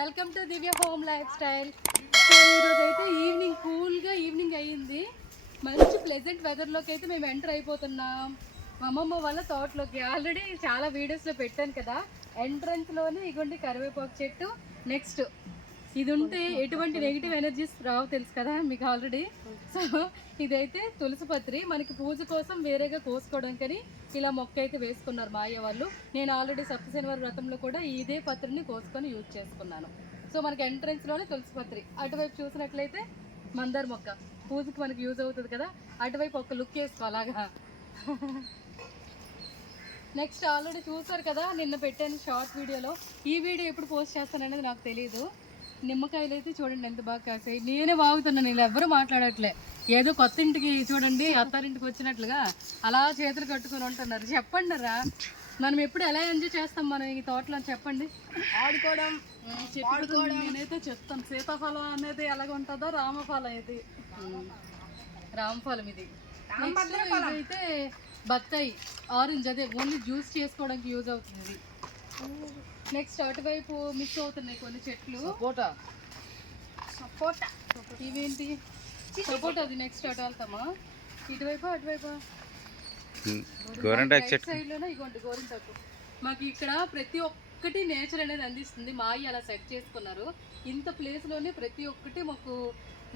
Welcome to Divya home life style. So ఈరోజు అయితే evening కూల్గా ఈవినింగ్ అయ్యింది. మంచి ప్లెజెంట్ వెదర్లోకి అయితే మేము ఎంటర్ అయిపోతున్నాం మా అమ్మమ్మ వాళ్ళ తోటలోకి. ఆల్రెడీ చాలా వీడియోస్లో పెట్టాను కదా. ఎంట్రన్స్లోనే ఇగోండి కరివేపాకు చెట్టు. నెక్స్ట్ ఇది ఉంటే ఎటువంటి నెగిటివ్ ఎనర్జీస్ రావు తెలుసు కదా మీకు ఆల్రెడీ. సో ఇదైతే తులసి పత్రి, మనకి పూజ కోసం వేరేగా కోసుకోవడానికని ఇలా మొక్క అయితే వేసుకున్నారు మా అయ్య వాళ్ళు. నేను ఆల్రెడీ సప్తశనివారం వ్రతంలో కూడా ఇదే పత్రిని కోసుకొని యూజ్ చేసుకున్నాను. సో మనకి ఎంట్రన్స్లోనే తులసి పత్రి, అటువైపు చూసినట్లయితే మందార మొక్క, పూజకి మనకి యూజ్ అవుతుంది కదా. అటువైపు ఒక లుక్ వేసుకో అలాగా. నెక్స్ట్ ఆల్రెడీ చూసారు కదా, నిన్న పెట్టాను షార్ట్ వీడియోలో. ఈ వీడియో ఎప్పుడు పోస్ట్ చేస్తాననేది నాకు తెలియదు. నిమ్మకాయలు అయితే చూడండి ఎంత బాగా కాసాయి. నేనే బాగుతున్నాను, నేను ఎవరు మాట్లాడట్లే. ఏదో కొత్త ఇంటికి చూడండి అత్తారింటికి వచ్చినట్లుగా అలా చేతులు కట్టుకొని ఉంటున్నారు. చెప్పండి రా, మనం ఎప్పుడు ఎలా ఎంజాయ్ చేస్తాం మనం ఈ తోటలో అని చెప్పండి. ఆడుకోవడం, నేనైతే చెప్తాను. సీతాఫలం అనేది ఎలాగ ఉంటుందో రామఫలం ఇది. రామఫలం ఇది. అయితే బత్తాయి ఆరెంజ్, అదే ఓన్లీ జ్యూస్ చేసుకోవడానికి యూజ్ అవుతుంది ఇది. నెక్స్ట్ అటువైపు మిస్ అవుతున్నాయి కొన్ని చెట్లు. సపోటా ఇవేంటి సపోటా, అది నెక్స్ట్ అటు వెళ్తామా, ఇటువైపు అటువైపు సైడ్లోనే ఇగోండి గోరింటాకు. మాకు ఇక్కడ ప్రతి ఒక్కటి నేచర్ అనేది అందిస్తుంది. మా అయ్య అలా సెట్ చేసుకున్నారు. ఇంత ప్లేస్లోనే ప్రతి ఒక్కటి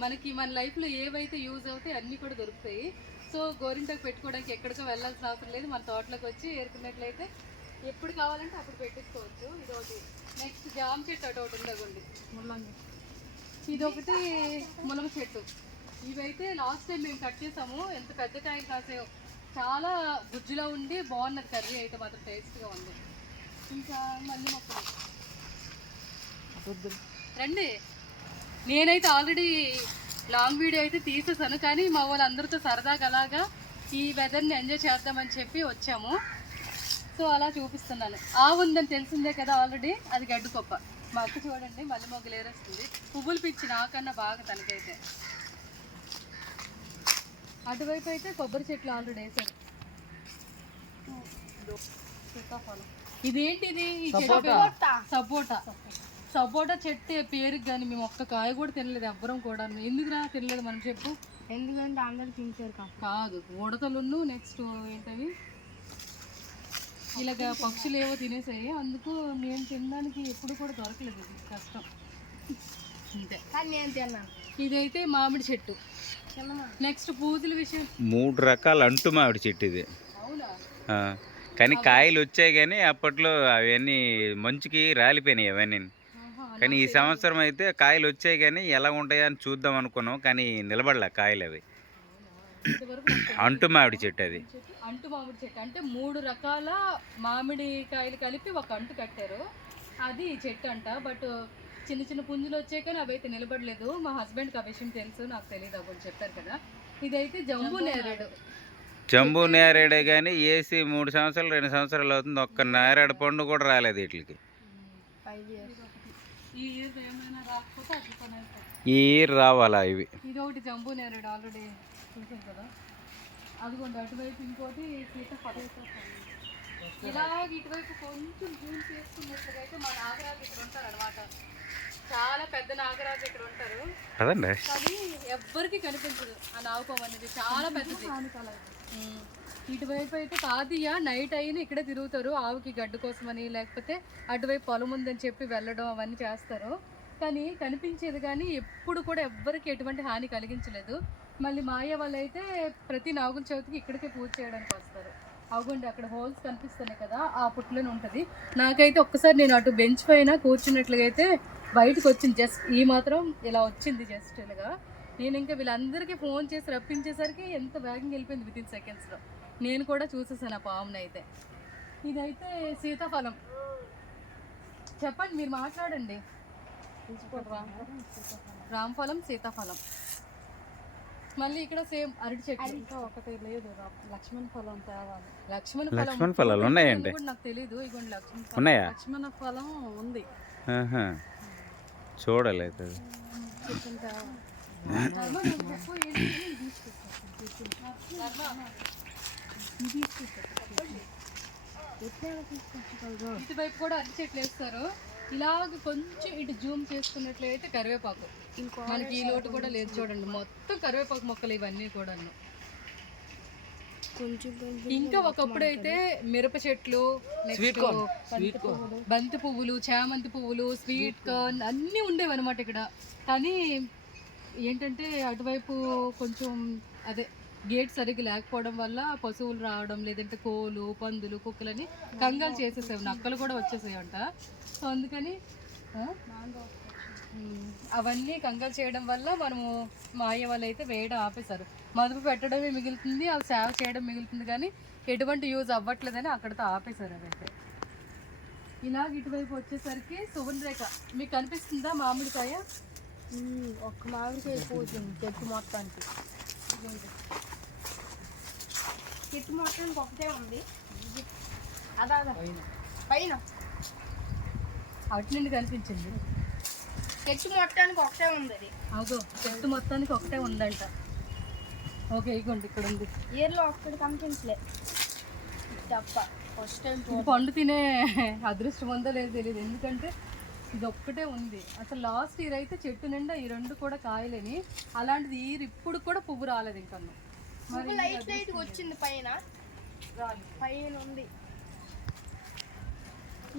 మనకి మన లైఫ్లో ఏవైతే యూజ్ అవుతాయి అన్నీ కూడా దొరుకుతాయి. సో గోరింటాకు పెట్టుకోవడానికి ఎక్కడికో వెళ్ళాల్సిన అవసరం లేదు. మన తోటలోకి వచ్చి ఏరుకున్నట్లయితే ఎప్పుడు కావాలంటే అప్పుడు పెట్టించుకోవచ్చు. ఇదొకటి. నెక్స్ట్ జామ చెట్టు అటు ఒకటి ఉండగండి, ముల్లంగి. ఇదొకటి మునగ చెట్టు. ఇవైతే లాస్ట్ టైం మేము కట్ చేసాము. ఎంత పెద్ద కాయలు కాసాయో, చాలా గుజ్జులో ఉండి బాగున్నది. కర్రీ అయితే మాత్రం టేస్ట్గా ఉంది. ఇంకా మళ్ళీ మొక్కలు రండి. నేనైతే ఆల్రెడీ లాంగ్ వీడియో అయితే తీసేసాను, కానీ మా వాళ్ళందరితో సరదాగా అలాగా ఈ వెదర్ని ఎంజాయ్ చేద్దామని చెప్పి వచ్చాము. సో అలా చూపిస్తున్నాను. ఆవు ఉందని తెలిసిందే కదా ఆల్రెడీ, అది గడ్డుకొప్ప. మా అక్క చూడండి మళ్ళీ మొగ్గలు ఏరేస్తుంది. పువ్వులు పిచ్చి నాకన్నా బాగా తనకైతే. అటువైపు అయితే కొబ్బరి చెట్లు ఆల్రెడీ వేసారు. సీతాఫలం ఇదేంటిది? సపోటా. సపోటా చెట్టు పేరుకి కానీ మేము ఒక్క కాయ కూడా తినలేదు ఎవ్వరం కూడా. ఎందుకురా తినలేదు మనం చెప్పు? ఎందుకంటే అందరు తింటారు కాదు, ఉడతలున్ను నెక్స్ట్ ఏంటవి ఇలాగ పక్షులు ఏవో తినేసాయి. అందుకు నేను తినడానికి ఎప్పుడు కూడా దొరకలేదు, ఇది కష్టం అంతే. కానీ నేను తిన్నాను. ఇదైతే మామిడి చెట్టు. నెక్స్ట్ పూజల విషయం, 3 రకాల అంటు మామిడి చెట్టు ఇది. అవునా? కానీ కాయలు వచ్చాయి, కానీ అప్పట్లో అవన్నీ మంచుకి రాలిపోయినాయి అవన్నీ. కానీ ఈ సంవత్సరం అయితే కాయలు వచ్చాయి, కానీ ఎలా ఉంటాయో అని చూద్దాం అనుకున్నాం, కానీ నిలబడలే కాయలు అవి. అంటు మామిడి చెట్టు అది. అంటు మామిడి చెట్టు అంటే 3 రకాల మామిడి కాయలు కలిపి ఒక అంటు కట్టారు, అది చెట్టు అంట. బట్ చిన్న చిన్న పుంజులు వచ్చాయి, కానీ అవి అయితే నిలబడలేదు. మా హస్బెండ్కి ఆ విషయం తెలుసు, నాకు తెలియదు. అప్పుడు చెప్పారు కదా. ఇదైతే జంబూ నేరేడు. జంబూ నేరేడే, కానీ ఏసీ 3 సంవత్సరాలు 2 సంవత్సరాలు అవుతుంది, ఒక్క నేరేడు పండు కూడా రాలేదు వీటికి. ఈ ఇయర్ రావాలా ఇవి. ఇది ఒకటి జంబూ నేరేడు, ఆల్రెడీ చూసాం కదా. అదిగోండి అటువైపు ఇంకోటి సీతాఫలం. ఇలాగ ఇటువైపు కొంచెం జూమ్ చేసుకున్నట్లుగా అయితే మా నాగరాజు ఇక్కడ ఉంటారు అనమాట. చాలా పెద్ద నాగరాజు ఇక్కడ ఉంటారు, అదండి. కానీ ఎవ్వరికి కనిపించదు ఆ నాగపాము అనేది, చాలా పెద్దది. ఇటువైపు అయితే తాతయ్య నైట్ అయినా ఇక్కడే తిరుగుతారు, ఆవుకి గడ్డు కోసమని, లేకపోతే అటువైపు పొలం ఉందని చెప్పి వెళ్ళడం అవన్నీ చేస్తారు. కానీ కనిపించేది, కానీ ఎప్పుడు కూడా ఎవ్వరికి ఎటువంటి హాని కలిగించలేదు. మళ్ళీ మాయ వాళ్ళు అయితే ప్రతి నాగుల చవితికి ఇక్కడికే పూజ చేయడానికి వస్తారు. అవునండి, అక్కడ హోల్స్ కనిపిస్తున్నాయి కదా, ఆ పుట్లోనే ఉంటుంది. నాకైతే ఒక్కసారి నేను అటు బెంచ్ పైన కూర్చున్నట్లుగా అయితే బయటకు వచ్చింది, జస్ట్ ఈ మాత్రం ఇలా వచ్చింది జస్ట్ ఇలాగా. నేను ఇంకా వీళ్ళందరికీ ఫోన్ చేసి రప్పించేసరికి ఎంత వేగంగా వెళ్ళిపోయింది, వితిన్ సెకండ్స్లో. నేను కూడా చూసేసాను ఆ పాముని అయితే. ఇదైతే సీతాఫలం. చెప్పండి, మీరు మాట్లాడండి. రామఫలం, సీతాఫలం. మళ్ళీ ఇక్కడ సేమ్ అరటి చెట్టు ఒకటి లేదు, లక్ష్మణ ఫలం తేవాలి. లక్ష్మణ ఫలాలు ఉన్నాయండి, నాకు తెలీదు. ఇగోండి లక్ష్మణ ఉన్నాయా? లక్ష్మణ ఫలం ఉంది, చూడలేదు. ఇటువైపు కూడా అరటి చెట్లు వేస్తారు. ఇలాగ కొంచెం ఇటు జూమ్ చేసుకున్నట్లయితే కరివేపాకు, మనకి ఈ లోటు కూడా లేదు చూడండి, మొత్తం కరివేపాకు మొక్కలు ఇవన్నీ కూడా. ఇంకా ఒకప్పుడు అయితే మిరప చెట్లు, నెక్స్ట్ బంతి పువ్వులు, చామంతి పువ్వులు, స్వీట్ కార్న్ అన్నీ ఉండేవి అనమాట ఇక్కడ. కానీ ఏంటంటే అటువైపు కొంచెం అదే గేట్ సరిగ్గా లేకపోవడం వల్ల పశువులు రావడం, లేదంటే కోళ్ళు, పందులు, కుక్కలని కంగాలు చేసేసాయి, నక్కలు కూడా వచ్చేసాయి అంట. సో అందుకని అవన్నీ కంగాలు చేయడం వల్ల మనము మా అయ్య వాళ్ళు అయితే వేయడం ఆపేశారు. మదుపు పెట్టడమే మిగులుతుంది, అవి సేవ చేయడం మిగులుతుంది, కానీ ఎటువంటి యూజ్ అవ్వట్లేదని అక్కడితో ఆపేశారు అవైతే. ఇలాగ ఇటువైపు వచ్చేసరికి సువర్ణరేఖ మీకు కనిపిస్తుందా మామిడికాయ? ఒక్క మామిడికాయ పోతుంది చెట్టు మొత్తానికి. చెట్టు మొత్తానికి ఒకటే ఉంది, అదా పైన అటు నుండి కనిపించింది. చెట్టు మొత్తానికి ఒకటే ఉంది, అది అగో చెట్టు మొత్తానికి ఒకటే ఉందంట. ఓకే ఇగోండి ఇక్కడ ఉంది. ఇయర్లో ఒక్కటి కనిపించలే తప్ప. ఫస్ట్ టైం ఇది పండు తినే అదృష్టం ఉందో లేదో తెలియదు, ఎందుకంటే ఇది ఒక్కటే ఉంది. అసలు లాస్ట్ ఇయర్ అయితే చెట్టు నిండా ఈ రెండు కూడా కాయలేని, అలాంటిది ఈ ఇయర్ ఇప్పుడు కూడా పువ్వు రాలేదు ఇంకా. మరి లైట్ లైట్ వచ్చింది పైన, పైన ఉంది.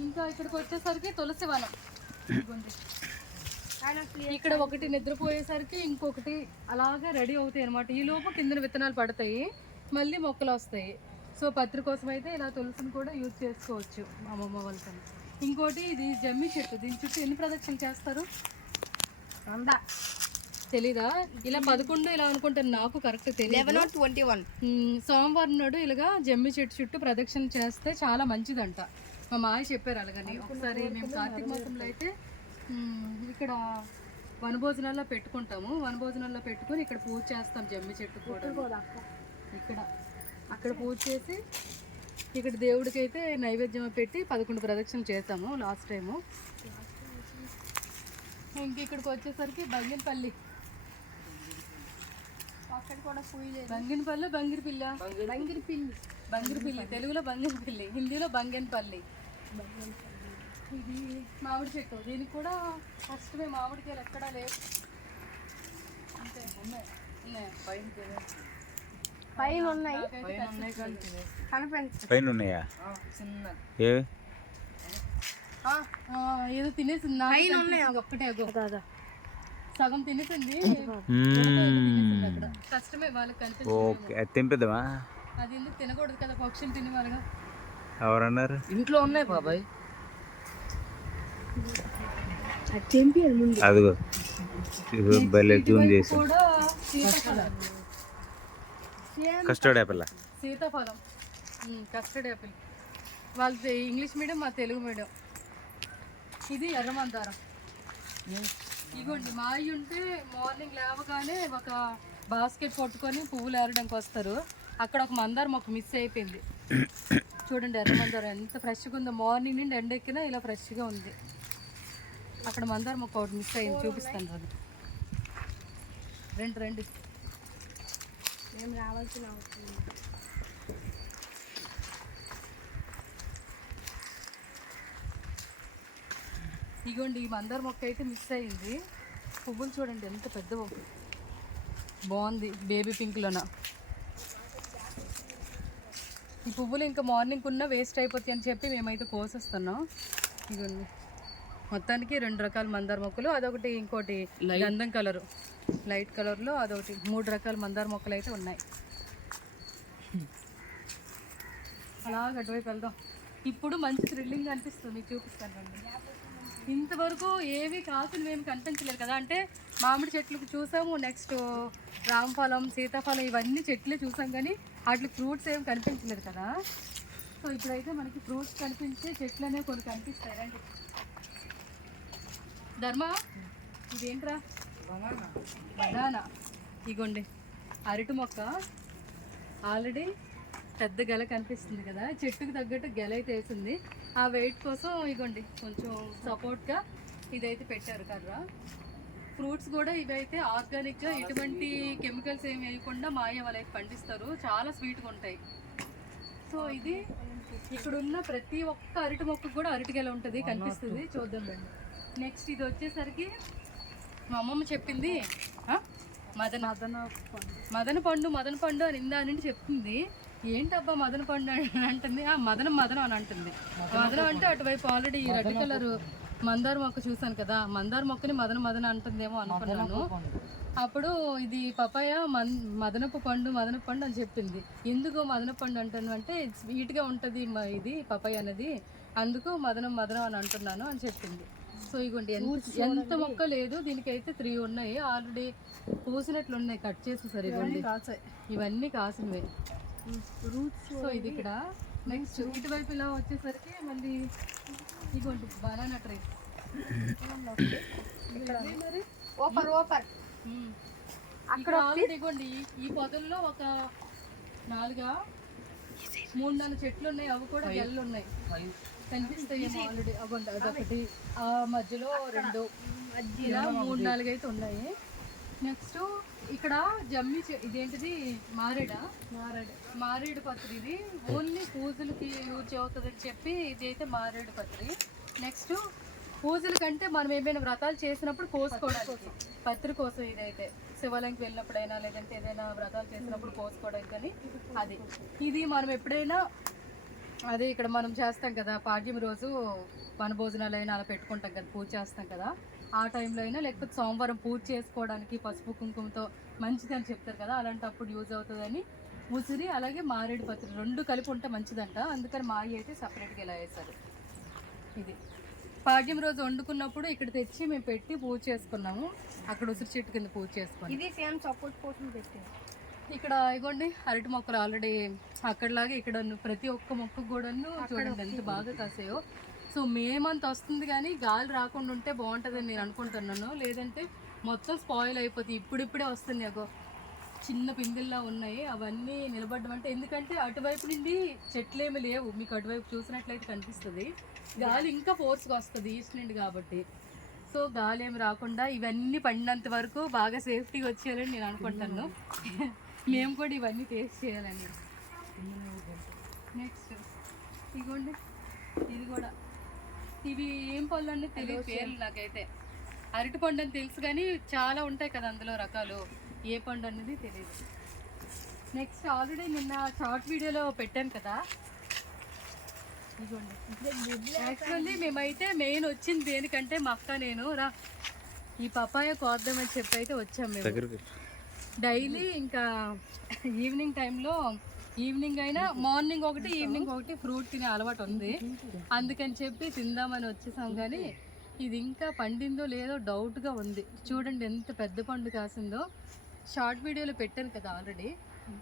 ఇంకా ఇక్కడికి వచ్చేసరికి తులసి వనం. ఇదిగోండి. ఇక్కడ ఒకటి నిద్రపోయేసరికి ఇంకొకటి అలాగే రెడీ అవుతాయి అనమాట. ఈ లోపు కింద విత్తనాలు పడతాయి, మళ్ళీ మొక్కలు వస్తాయి. సో పత్రి కోసం అయితే ఇలా తులసిని కూడా యూజ్ చేసుకోవచ్చు అమ్మమ్మ వాళ్ళతో. ఇంకోటి ఇది జమ్మి చెట్టు, దీని చుట్టూ ఎన్ని ప్రదక్షిణలు చేస్తారు తెలీదా? ఇలా 11 ఇలా అనుకుంటాను, నాకు కరెక్ట్ తెలియదు. 21 సోమవారం నాడు ఇలాగా జమ్మి చెట్టు చుట్టూ ప్రదక్షిణ చేస్తే చాలా మంచిదంట. మా మాయ చెప్పారు అలాగని. ఒకసారి మేము కార్తీక మాసంలో అయితే ఇక్కడ వనభోజనాల్లో పెట్టుకుంటాము, వనభోజనాల్లో పెట్టుకొని ఇక్కడ పూజ చేస్తాం జమ్మి చెట్టు కూడా. అక్కడ పూజ చేసి ఇక్కడ దేవుడికి అయితే నైవేద్యం పెట్టి 11 ప్రదక్షిణలు చేసాము లాస్ట్ టైము. ఇంక ఇక్కడికి వచ్చేసరికి బంగినపల్లి. అక్కడ కూడా పూజ. బంగినపల్లి, బంగిరిపిల్ల, బంగిరిపిల్లి తెలుగులో బంగినపల్లి, హిందీలో బంగినపల్లి. ఇది మామిడి చెట్టు, దీనికి కూడా ఫస్ట్ మేము మామిడికాయలు ఎక్కడా లేవు, అంతే ఉన్నాయి పైన ఉన్నాయి పైన ఉన్నాయా? ఏదో తినేసింది ఒక్కటే సగం తినేసింది అక్కడ. కష్టమే వాళ్ళకి కనిపిస్తుంది. తెంపిద్దామా? అది ఎందుకు తినకూడదు కదా, పక్షులు తినే వాళ్ళగా. ఎవరన్నారు? ఇంట్లో ఉన్నాయి బాబాయ్. అదిగో భలే జూమ్ చేసి. కూడా సీతాఫలం, కస్టర్డ్ యాపిల్. సీతాఫలం కస్టర్డ్ యాపిల్. వాళ్ళది ఇంగ్లీష్ మీడియం, మా తెలుగు మీడియం. ఇది ఎర్రమందారం. ఇగోండి మా అయ్య ఉంటే మార్నింగ్ లేవగానే ఒక బాస్కెట్ పట్టుకొని పువ్వులు ఏరడానికి వస్తారు. అక్కడ ఒక మందారం మొక్క మిస్ అయిపోయింది చూడండి. ఎర్రమందారం ఎంత ఫ్రెష్గా ఉందో, మార్నింగ్ నుండి ఎండెక్కినా ఇలా ఫ్రెష్గా ఉంది. అక్కడ మందారం మొక్క ఒకటి మిస్ అయింది, చూపిస్తాను అది. రండి మేము రావాల్సిన అవసరం. ఇగోండి ఈ మందార మొక్క అయితే మిస్ అయింది. పువ్వులు చూడండి ఎంత పెద్ద పువ్వు, బాగుంది బేబీ పింక్లోన. ఈ పువ్వులు ఇంకా మార్నింగ్ ఉన్న వేస్ట్ అయిపోతాయి అని చెప్పి మేమైతే కోసేస్తున్నాం. ఇగోండి మొత్తానికి 2 రకాల మందార మొక్కలు, అదొకటి ఇంకోటి గంధం కలరు లైట్ కలర్లో, అదొకటి 3 రకాల మందార మొక్కలు అయితే ఉన్నాయి. అలాగ అటువైపు వెళ్దాం. ఇప్పుడు మంచి థ్రిల్లింగ్ అనిపిస్తుంది, మీకు చూపిస్తాను రండి. ఇంతవరకు ఏవి కాసులు ఏమి కనిపించలేదు కదా, అంటే మామిడి చెట్లు చూసాము, నెక్స్ట్ రామఫలం, సీతాఫలం ఇవన్నీ చెట్లే చూసాం, కానీ వాటికి ఫ్రూట్స్ ఏమి కనిపించలేదు కదా. సో ఇప్పుడైతే మనకి ఫ్రూట్స్ కనిపించే చెట్లు అనేవి కొన్ని కనిపిస్తాయి. రండి ధర్మ, ఇదేంట్రా? బనానా. ఇగోండి అరటి మొక్క ఆల్రెడీ పెద్ద గెల కనిపిస్తుంది కదా, చెట్టుకు తగ్గట్టు గెల అయితే వేసింది. ఆ వెయిట్ కోసం ఇగోండి కొంచెం సపోర్ట్గా ఇదైతే పెట్టారు కర్ర. ఫ్రూట్స్ కూడా ఇవైతే ఆర్గానిక్గా ఎటువంటి కెమికల్స్ ఏమి వేయకుండా మాయ వాళ్ళైతే పండిస్తారు, చాలా స్వీట్గా ఉంటాయి. సో ఇది ఇక్కడ ఉన్న ప్రతి ఒక్క అరటి మొక్క కూడా అరటికాయలు ఉంటుంది, కనిపిస్తుంది. చూద్దాం రండి. నెక్స్ట్ ఇది వచ్చేసరికి మా అమ్మమ్మ చెప్పింది మదన పండు అని ఇందా నుండి చెప్తుంది. ఏంటబ్బా మదన పండు అని అంటుంది. మదనం అని అంటుంది. మదనం అంటే అటువైపు ఆల్రెడీ ఈ రెడ్ కలర్ మందార మొక్క చూసాను కదా, మందార మొక్కని మదన అంటుందేమో అనుకున్నాను. అప్పుడు ఇది పపాయ మదనపు పండు అని చెప్పింది. ఎందుకు మదనపు పండు అంటాను అంటే స్వీట్గా ఉంటుంది ఇది పపాయ అనేది, అందుకు మదనం అని అంటున్నాను అని చెప్పింది. సో ఇగోండి ఎంత మొక్క లేదు, దీనికైతే 3 ఉన్నాయి. ఆల్రెడీ పూసినట్లు ఉన్నాయి, కట్ చేసేసరి ఇవ్వండి. ఇవన్నీ కాసినవే. సో ఇది ఇక్కడ. నెక్స్ట్ ఇటువైపు ఇలా వచ్చేసరికి మళ్ళీ ఇగోండి బనానా ట్రీ. అక్కడ ఆల్రెడీ ఇగోండి ఈ పొదల్లో ఒక 3-4 చెట్లు ఉన్నాయి. అవి కూడా గెల్లు ఉన్నాయి, కనిపిస్తాయి ఆల్రెడీ. అవ్వండి అదొకటి, ఆ మధ్యలో 2 ఇలా 3-4 అయితే ఉన్నాయి. నెక్స్ట్ ఇక్కడ జమ్మి ఇదేంటిది మారేడు పత్రి. ఇది ఓన్లీ పూజలకి యూజ్ అవుతుందని చెప్పి ఇది అయితే మారేడు పత్రి. నెక్స్ట్ పూజల కంటే మనం ఏమైనా వ్రతాలు చేసినప్పుడు కోసుకోవడానికి పత్రి కోసం ఇదైతే శివాలయంకి వెళ్ళినప్పుడైనా లేదంటే ఏదైనా వ్రతాలు చేసినప్పుడు కోసుకోవడానికి కానీ అది. ఇది మనం ఎప్పుడైనా అదే ఇక్కడ మనం చేస్తాం కదా పాడ్యం రోజు వనభోజనాలు అయినా అలా పెట్టుకుంటాం కదా, పూజ చేస్తాం కదా, ఆ టైంలో అయినా లేకపోతే సోమవారం పూజ చేసుకోవడానికి పసుపు కుంకుమతో మంచిదని చెప్తారు కదా, అలాంటప్పుడు యూజ్ అవుతుందని ఉసిరి అలాగే మారేడు పత్రి 2 కలిపి ఉంటే మంచిదంట. అందుకని మా అయితే సపరేట్గా ఇలా వేశారు. ఇది పాడ్యం రోజు వండుకున్నప్పుడు ఇక్కడ తెచ్చి మేము పెట్టి పూజ చేసుకున్నాము. అక్కడ ఉసిరి చెట్టు కింద పూజ చేసుకున్నాం. ఇది సేమ్ సపోర్ట్ కోసం పెట్టింది. ఇక్కడ ఇగోండి అరటి మొక్కలు ఆల్రెడీ అక్కడలాగే ఇక్కడ ప్రతి ఒక్క మొక్కకు కూడా చూడండి ఎంత బాగా కాసాయో. సో మేమంత వస్తుంది కానీ గాలి రాకుండా ఉంటే బాగుంటుందని నేను అనుకుంటున్నాను, లేదంటే మొత్తం స్పాయిల్ అయిపోతాయి. ఇప్పుడిప్పుడే వస్తున్నాయి, అగో చిన్న పిందెల్లా ఉన్నాయి. అవన్నీ నిలబడ్డమంటే ఎందుకంటే అటువైపు నుండి చెట్లు ఏమి లేవు, మీకు అటువైపు చూసినట్లయితే కనిపిస్తుంది. గాలి ఇంకా ఫోర్స్గా వస్తుంది ఈస్ట్ నుండి కాబట్టి. సో గాలి ఏమి రాకుండా ఇవన్నీ పండినంత వరకు బాగా సేఫ్టీగా వచ్చేయాలని నేను అనుకుంటాను. మేము కూడా ఇవన్నీ టేస్ట్ చేయాలని. నెక్స్ట్ ఇగోండి ఇది కూడా, ఇవి ఏం పళ్ళు అన్నీ తెలియదు పేర్లు నాకైతే. అరటి పండు అని తెలుసు కానీ చాలా ఉంటాయి కదా అందులో రకాలు, ఏ పండు అనేది తెలియదు. నెక్స్ట్ ఆల్రెడీ నిన్న షార్ట్ వీడియోలో పెట్టాను కదా, ఇదిగోండి. యాక్చువల్లీ మేమైతే మెయిన్ వచ్చింది దేనికంటే మా అక్క నేను ఈ పపాయ కోద్దామని చెప్పి అయితే వచ్చాం మేము. డైలీ ఇంకా ఈవినింగ్ టైంలో, ఈవినింగ్ అయినా మార్నింగ్ ఒకటి ఈవినింగ్ ఒకటి ఫ్రూట్ తినే అలవాటు ఉంది, అందుకని చెప్పి తిందామని వచ్చేసాం. కానీ ఇది ఇంకా పండిందో లేదో డౌట్గా ఉంది. చూడండి ఎంత పెద్ద పండు కాసిందో. షార్ట్ వీడియోలో పెట్టాను కదా ఆల్రెడీ,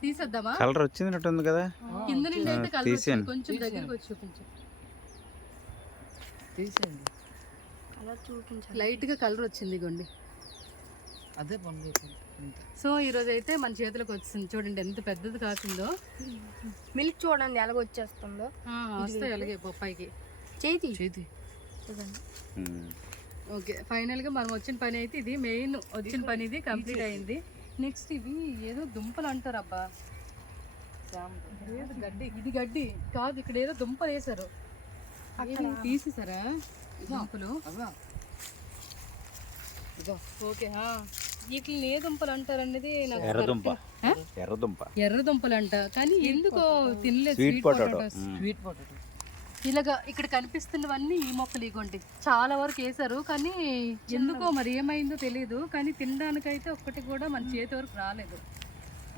తీసేద్దామా? కలర్ వచ్చింది కదా కింద నుండి అయితే కలర్ వచ్చింది, కొంచెం దగ్గరికి వచ్చి చూపించు. లైట్ గా కలర్ వచ్చింది ఇగోండి. అదే పండు. సో ఈరోజు అయితే మన చేతిలోకి వచ్చింది, చూడండి ఎంత పెద్దది కాసిందో. మిల్క్ చూడండి ఎలాగ వచ్చేస్తుందో. వస్తాయి అలాగే బొప్పాయికి చేతి. ఓకే ఫైనల్గా మనం వచ్చిన పని అయితే ఇది, మెయిన్ వచ్చిన పని ఇది కంప్లీట్ అయింది. నెక్స్ట్ ఇవి ఏదో దుంపలు అంటారు అబ్బా, గడ్డి. ఇది గడ్డి కాదు, ఇక్కడ ఏదో దుంపలు వేసారు, తీసేసారా దుంపలు? ఓకే వీటిని ఏ దుంపలు అంటారు అనేది నాకు ఎర్ర దుంపలు అంట, కానీ ఎందుకో తినలేదు. స్వీట్ పొటాటో ఇలాగా ఇక్కడ కనిపిస్తున్నవన్నీ ఈ మొక్కలు ఇగోండి. చాలా వరకు వేసారు కానీ ఎందుకో మరి ఏమైందో తెలియదు, కానీ తినడానికైతే ఒక్కటి కూడా మన చేతి వరకు రాలేదు.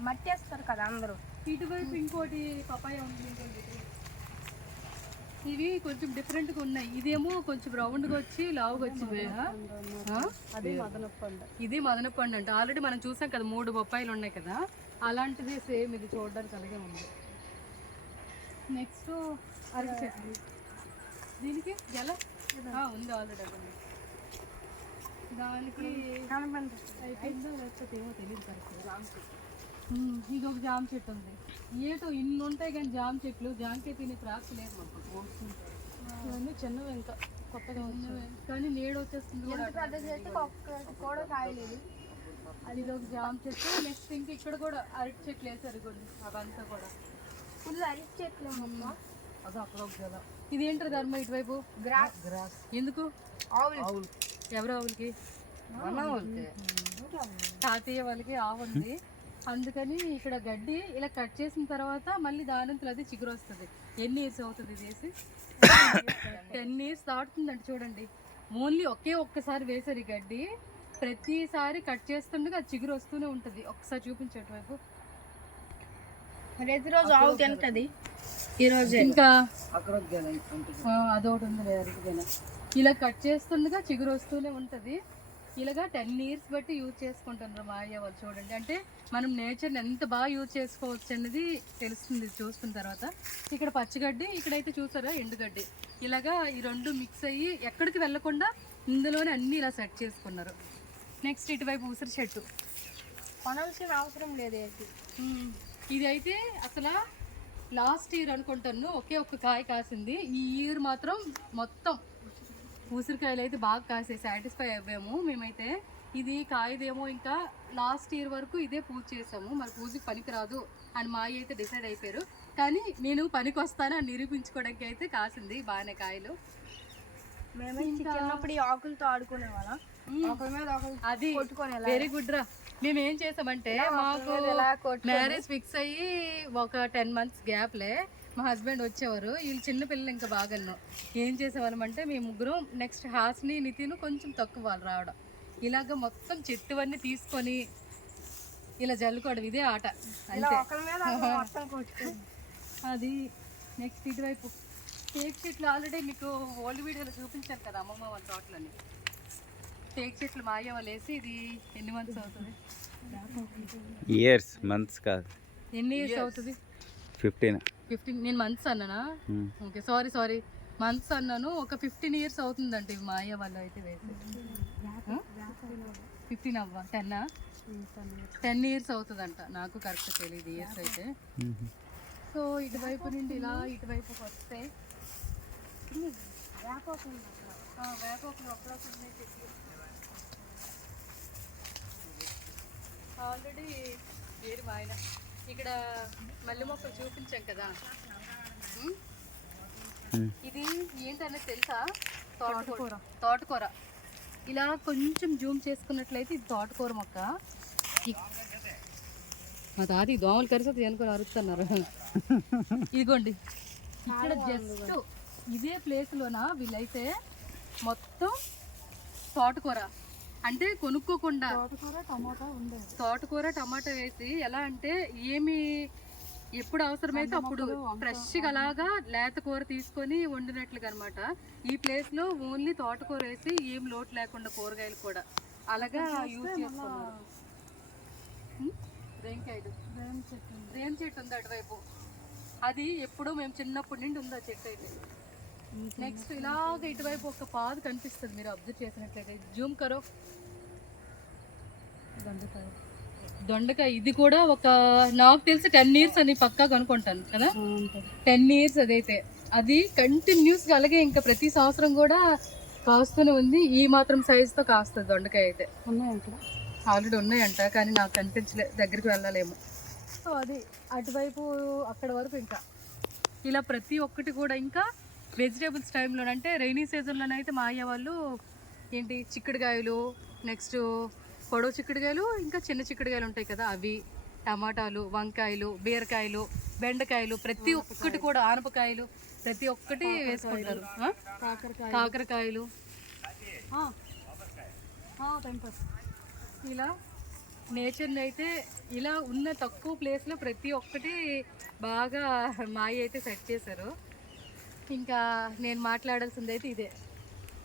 మట్టి వేస్తారు కదా అందరూ. ఇటువైపు ఇంకోటి పపాయ ఉంది. ఇవి కొంచెం డిఫరెంట్గా ఉన్నాయి. ఇదేమో కొంచెం రౌండ్గా వచ్చి లావుగా వచ్చింది. ఇది మదనపండు అంట. ఆల్రెడీ మనం చూసాం కదా 3 బొప్పాయిలు ఉన్నాయి కదా, అలాంటిది సేమ్ ఇది చూడడానికి అలాగే ఉంది. నెక్స్ట్ అరటి చెట్లు, దీనికి గెల ఉంది ఆల్రెడీ. దానికి అయిపోయిందో లేకపోతే ఏమో తెలియదు కరెక్ట్. ఇది ఒక జామ చెట్టు ఉంది. ఏటో ఇన్ని ఉంటాయి కానీ జామ చెట్లు, జామకాయ తినే ప్రాక్స్ లేదు మాకు. ఇవన్నీ చిన్నవి ఇంకా కొత్తగా ఉన్నవి కానీ నీడ వచ్చేస్తుంది కూడా కాయలేదు. అది ఇది ఒక జామ చెట్టు. నెక్స్ట్ ఇంకా ఇక్కడ కూడా అరటి చెట్లు వేసారు కొన్ని, అవంతా కూడా ఫుల్ అరటి చెట్లు. అది అక్కడ ఒక గెల. ఇది ఏంటో ధర్మ ఇటువైపు గ్రాస్ గ్రాస్ ఎందుకు? ఆవులు ఎవరు ఆవులకి? మన వాళ్ళకి. తాతయ్య వాళ్ళకి ఆవు ఉంది, అందుకని ఇక్కడ గడ్డి ఇలా కట్ చేసిన తర్వాత మళ్ళీ దానంతలో అది చిగురు వస్తుంది. ఎన్ని ఇయర్స్ అవుతుంది ఇది వేసి? 10 ఇయర్స్ దాటుతుందండి. చూడండి, ఓన్లీ ఒక్కసారి వేసారు ఈ గడ్డి, ప్రతిసారి కట్ చేస్తుండగా అది చిగురు వస్తూనే ఉంటుంది. ఒక్కసారి చూపించేటవైపు. ప్రతిరోజు ఆవు తింటది, ఈరోజు ఇంకా అక్కడ ఒక గెల ఉంటుంది. అదొకటి ఉంది లేదు, ఇలా కట్ చేస్తుండగా చిగురు వస్తూనే ఉంటుంది. ఇలాగా 10 ఇయర్స్ బట్టి యూజ్ చేసుకుంటున్నారు మా అయ్య వాళ్ళు. చూడండి, అంటే మనం నేచర్ని ఎంత బాగా యూజ్ చేసుకోవచ్చు అనేది తెలుస్తుంది చూస్తున్న తర్వాత. ఇక్కడ పచ్చిగడ్డి, ఇక్కడైతే చూసారా ఎండుగడ్డి. ఇలాగా ఈ రెండు మిక్స్ అయ్యి ఎక్కడికి వెళ్ళకుండా ఇందులోనే అన్నీ ఇలా సెట్ చేసుకున్నారు. నెక్స్ట్ ఇటువైపు ఉసిరి చెట్టు. కొనాల్సిన అవసరం లేదు. ఇది అయితే అసలు లాస్ట్ ఇయర్ అనుకుంటాను ఒక్క కాయ కాసింది. ఈ ఇయర్ మాత్రం మొత్తం ఉసిరికాయలు అయితే బాగా కాసే సాటిస్ఫై అవ్వాము మేమైతే. ఇది కాయదేమో ఇంకా లాస్ట్ ఇయర్ వరకు ఇదే పూజ చేసాము, మరి పూజకి పనికిరాదు అని మా అయ్య అయితే డిసైడ్ అయిపోయారు. కానీ నేను పనికి వస్తాను అని నిరూపించుకోవడానికి అయితే కాసింది బాగానే కాయలు. మేము చిన్నప్పుడు ఈ ఆకులతో ఆడుకునే వాళ్ళం, ఒకరి మీద ఒకరు అది కొట్టుకునే. వెరీ గుడ్ రా. మేము ఏం చేసామంటే మాకు మ్యారేజ్ ఫిక్స్ అయ్యి ఒక 10 months గ్యాప్లే మా హస్బెండ్ వచ్చేవారు. వీళ్ళు చిన్నపిల్లలు ఇంకా బాగా ఏం చేసేవాళ్ళం అంటే మేము ముగ్గురం, నెక్స్ట్ హాస్ని నితిన్ కొంచెం తక్కువ వాళ్ళు రావడం, ఇలాగ మొత్తం చెట్టువన్నీ తీసుకొని ఇలా జల్లుకోవడం, ఇదే ఆట అంతే. అది నెక్స్ట్ ఇటువైపు టేక్ చెట్లు ఆల్రెడీ మీకు ఓల్డ్ వీడియోలో చూపించాను కదా అమ్మమ్మ వాళ్ళ తోటలని. టేక్ చెట్లు మా అయ్య వాళ్ళు వేసి ఇది ఎన్ని మంత్స్ అవుతుంది? ఇయర్స్, మంత్స్ కాదు. ఎన్ని ఇయర్స్ అవుతుంది? 15. నేను మంత్స్ అన్నానా? ఓకే, సారీ మంత్స్ అన్నాను. ఒక 15 ఇయర్స్ అవుతుందంటే ఇవి మా అయ్య వాళ్ళు అయితే వేసి. 15 అవ్వ 10 ఇయర్స్ అవుతుందంట, నాకు కరెక్ట్ తెలియదు ఇయర్స్ అయితే. సో ఇటువైపు నుండి ఇలా ఇటువైపుకి వస్తే వేపాకులు అప్పుడప్పుడు ఉన్నాయి చెట్లు. ఆల్రెడీ వేరు ఆయన ఇక్కడ మల్లె మొక్కలు చూపించాం కదా. ఇది ఏంటనేది తెలుసా? తోటకూర. ఇలా కొంచెం జూమ్ చేసుకున్నట్లయితే ఇది తోటకూర మొక్క. మా తాత ఈ దోమలు కరిసి అనుకుని అరుస్తున్నారు. ఇదిగోండి, ఇక్కడ జస్ట్ ఇదే ప్లేస్లోన వీళ్ళైతే మొత్తం తోటకూర, అంటే కొనుక్కోకుండా తోటకూర టమాటా వేసి, ఎలా అంటే ఏమి ఎప్పుడు అవసరమైతే అప్పుడు ఫ్రెష్గా అలాగా లేత కూర తీసుకొని వండినట్లుగా అనమాట. ఈ ప్లేస్లో ఓన్లీ తోటకూర వేసి ఏం లోటు లేకుండా కూరగాయలు కూడా అలాగా యూజ్ చేసుకున్నారు. రేం చెట్టు ఉంది అటువైపు, అది ఎప్పుడూ మేము చిన్నప్పటి నుండి ఉంది ఆ చెట్టు అయితే. నెక్స్ట్ ఇలాగ ఇటువైపు ఒక పాదు కనిపిస్తుంది, మీరు అబ్జర్వ్ చేసినట్లయితే. జూమ్ కరో. దొండకాయ ఇది కూడా ఒక నాకు తెలిసి 10 ఇయర్స్ అని పక్కా కనుక్కుంటాను కదా. 10 ఇయర్స్ అదైతే. అది కంటిన్యూస్గా అలాగే ఇంకా ప్రతి సంవత్సరం కూడా కాస్తూనే ఉంది. ఈ మాత్రం సైజుతో కాస్తుంది దొండకాయ అయితే. ఆల్రెడీ ఉన్నాయంట, కానీ నాకు కనిపించలే, దగ్గరికి వెళ్ళలేము. సో అది అటువైపు అక్కడ వరకు ఇంకా ఇలా ప్రతి ఒక్కటి కూడా. ఇంకా వెజిటేబుల్స్ టైంలోనంటే రైనీ సీజన్లోనైతే మా అయ్య వాళ్ళు ఏంటి చిక్కుడుకాయలు, నెక్స్ట్ పొడవు చిక్కుడుకాయలు, ఇంకా చిన్న చిక్కుడుకాయలు ఉంటాయి కదా అవి, టమాటాలు, వంకాయలు, బీరకాయలు, బెండకాయలు, ప్రతి ఒక్కటి కూడా, ఆనపకాయలు, ప్రతి ఒక్కటి వేసుకుంటారు. కాకరకాయలు, ఇలా నేచర్ని అయితే ఇలా ఉన్న తక్కువ ప్లేస్లో ప్రతి ఒక్కటి బాగా మాయ అయితే సెట్ చేశారు. ఇంకా నేను మాట్లాడాల్సింది అయితే ఇదే.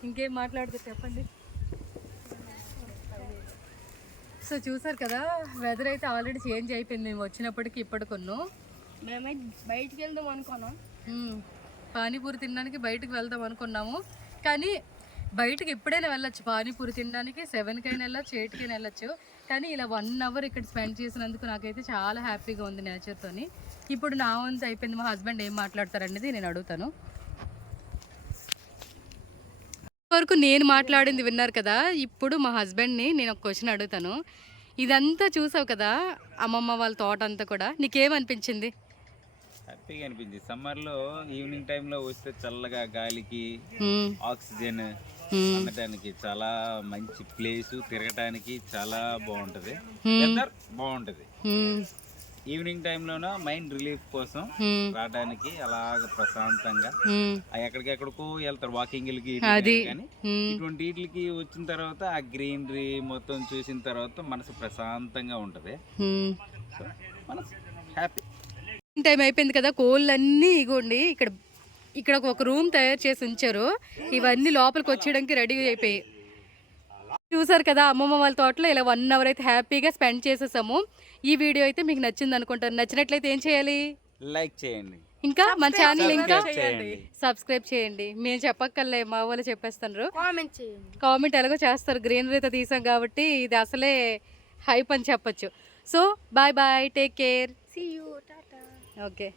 ఇంకేం మాట్లాడుతుంది చెప్పండి. సో చూసారు కదా, వెదర్ అయితే ఆల్రెడీ చేంజ్ అయిపోయింది. మేము వచ్చినప్పటికి ఇప్పటికొన్ను మేమైతే బయటికి వెళ్దాం అనుకున్నాం, పానీపూరి తినడానికి బయటకు వెళ్దాం అనుకున్నాము. కానీ బయటకు ఎప్పుడైనా వెళ్ళొచ్చు, పానీపూరి తినడానికి 7కైనా వెళ్ళచ్చు, 8కైనా వెళ్ళచ్చు. కానీ ఇలా 1 hour ఇక్కడ స్పెండ్ చేసినందుకు నాకైతే చాలా హ్యాపీగా ఉంది నేచర్తోని. ఇప్పుడు నా వంతు అయిపోయింది. మా హస్బెండ్ ఏం మాట్లాడతారనేది నేను అడుగుతాను. వరకు నేను మాట్లాడింది విన్నారు కదా. ఇప్పుడు మా హస్బెండ్ని నేను ఒక క్వశ్చన్ అడుగుతాను. ఇదంతా చూసావు కదా, అమ్మమ్మ వాళ్ళ తోట అంతా కూడా, నీకేమనిపించింది? హ్యాపీగా అనిపించింది. సమ్మర్లో ఈవినింగ్ టైంలో వస్తే చల్లగా గాలికి ఆక్సిజన్ అందటానికి చాలా మంచి ప్లేస్, తిరగటానికి చాలా బాగుంటది, వెదర్ బాగుంటది. ఈవినింగ్ టైంలోన మైండ్ రిలీఫ్ కోసం రావడానికి అలాగ ప్రశాంతంగా ఎక్కడికెక్కడికో వెళ్తారు వాకింగ్ కానీ ఇటువంటి వీటికి వచ్చిన తర్వాత ఆ గ్రీనరీ మొత్తం చూసిన తర్వాత మనసు ప్రశాంతంగా ఉంటది. సో మనసు హ్యాపీ. టైం అయిపోయింది కదా, కోళ్ళు అన్నీ ఇగోండి ఇక్కడ ఇక్కడ ఒక రూమ్ తయారు చేసి ఉంచారు. ఇవన్నీ లోపలికి వచ్చేయడానికి రెడీ అయిపోయాయి. చూసారు కదా, అమ్మమ్మ వాళ్ళ తోటలో ఇలా 1 అవర్ అయితే హ్యాపీగా స్పెండ్ చేసేసాము. ఈ వీడియో అయితే మీకు నచ్చింది అనుకుంటారు. నచ్చినట్లయితే ఏం చేయాలి? లైక్ చేయండి, ఇంకా మన ఛానల్ ఇంకా చేయండి, సబ్స్క్రైబ్ చేయండి. మేము చెప్పక్కర్లే, మా వాళ్ళు చెప్పేస్తారు. కామెంట్ చేయండి. కామెంట్ ఎలాగో చేస్తారు, గ్రీనరీతో తీసాం కాబట్టి ఇది అసలే హైప్ అని చెప్పొచ్చు. So bye bye, take care. See you. Tata. Okay.